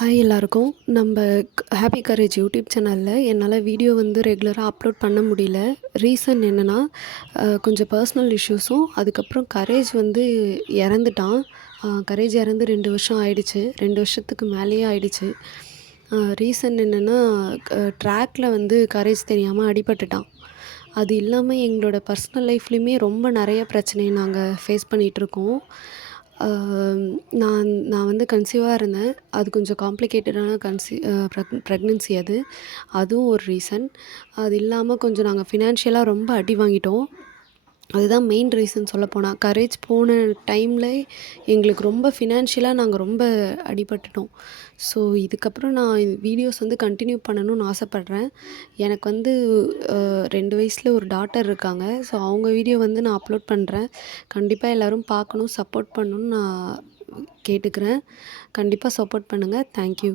Hi எல்லாருக்கும். நம்ப happy courage YouTube சேனல்ல என்னால வீடியோ வந்து ரெகுலரா அப்லோட் பண்ண முடியல. ரீசன் என்னன்னா, கொஞ்சம் பர்சனல் இஷ்யூஸும், அதுக்கப்புறம் கரேஜ் வந்து இறந்துட்டான். கரேஜ் இறந்து 2 வருஷம் ஆயிடுச்சு. 2 வருஷத்துக்கு மேலேயே ஆயிடுச்சு. ரீசன் என்னன்னா, ட்ராக்ல வந்து கரேஜ் தெரியாம அடிபட்டுட்டான். அது இல்லாம எங்களோட பர்சனல் லைஃப்லயுமே ரொம்ப நெறைய பிரச்சனைய நாங்க ஃபேஸ் பண்ணிகிட்ருக்கோம். நான் நான் வந்து கன்சீவா இருந்தேன். அது கொஞ்சம் காம்ப்ளிகேட்டடான ப்ரெக்னன்சி அது. அதுவும் ஒரு ரீசன். அது இல்லாம கொஞ்சம் நாங்க ஃபினான்ஷியலா ரொம்ப அடி வாங்கிட்டோம். அதுதான் மெயின் ரீசன் சொல்லப்போனா. கரேஜ் போன டைம்ல எங்களுக்கு ரொம்ப ஃபினான்ஷியலா நாங்க ரொம்ப அடிபட்டுட்டோம். ஸோ, இதுக்கப்புறம் நான் வீடியோஸ் வந்து கன்டின்யூ பண்ணணும்னு ஆசைப்பட்றேன். எனக்கு வந்து 2 வயசுல ஒரு டாட்டர் இருக்காங்க. ஸோ, அவங்க வீடியோ வந்து நான் அப்லோட் பண்றேன். கண்டிப்பா எல்லோரும் பார்க்கணும், சப்போர்ட் பண்ணணும்னு நான் கேட்டுக்கிறேன். கண்டிப்பா சப்போர்ட் பண்ணுங்க. Thank you.